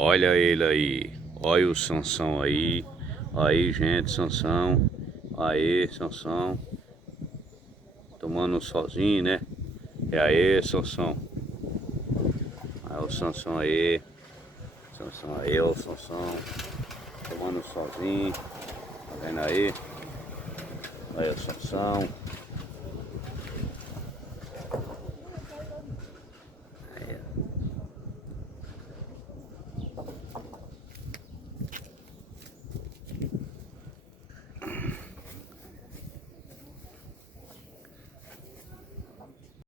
Olha ele aí. Olha o Sansão aí. Aí, gente, Sansão. Aí, Sansão. Tomando sozinho, né? É aí, Sansão. Aí o Sansão aí. Sansão aí, ó, o Sansão. Tomando sozinho. Tá vendo aí? Aí o Sansão.